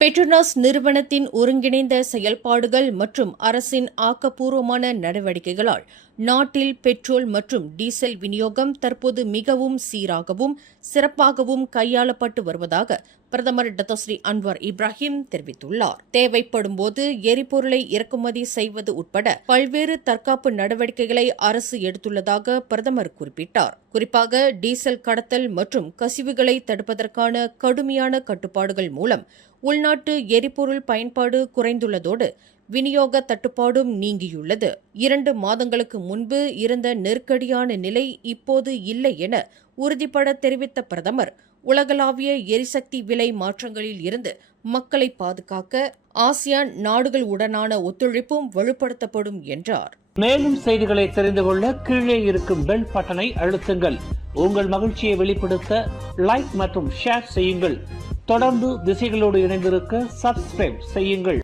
Petronas நிறுவனத்தின் ஒருங்கிணைந்த செயல்பாடுகள் மற்றும் அரசின் ஆக்கப்பூர்வமான நடவடிக்கைகளால் நாட்டில் பெட்ரோல் மற்றும் டீசல் விநியோகம் தற்போது மிகவும் சீராகவும் சிறப்பாகவும் கையாளப்பட்டு வருவதாக பிரதமர் டத்தோஸ்ரீ அன்வார் இப்ராஹிம் தெரிவித்துள்ளார். தேவைப்படும்போது எரிபொருளை இறக்குமதி செய்வது உட்பட பல்வேறு தற்காப்பு நடவடிக்கைகளை அரசு எடுத்துள்ளதாக பிரதமர் குறிப்பிட்டார். குறிப்பாக டீசல் கடத்தல் மற்றும் கசிவுகளை தடுப்பதற்கான கடுமையான கட்டுப்பாடுகள் மூலம் உள்நாட்டு எரிபொருள் பயன்பாடு குறைந்துள்ளதோடு விநியோக தட்டுப்பாடும் நீங்கியுள்ளது. 2 மாதங்களுக்கு முன்பு இருந்த நெருக்கடியான நிலை இப்போது இல்லை என உறுதிபட தெரிவித்த பிரதமர், உலகளாவிய எரிசக்தி விலை மாற்றங்களில் இருந்து மக்களை பாதுகாக்க ஆசியான் நாடுகளுடனான ஒத்துழைப்பும் வலுப்படுத்தப்படும் என்றார். மேலும் செய்திகளை தெரிந்து கொள்ள கீழே இருக்கும் பெல் பட்டனை அழுத்துங்கள். உங்கள் மகிழ்ச்சியை வெளிப்படுத்த லைக் மற்றும் ஷேர் செய்யுங்கள். தொடர்ந்து திசைகளோடு இணைந்திருக்க சப்ஸ்கிரைப் செய்யுங்கள்.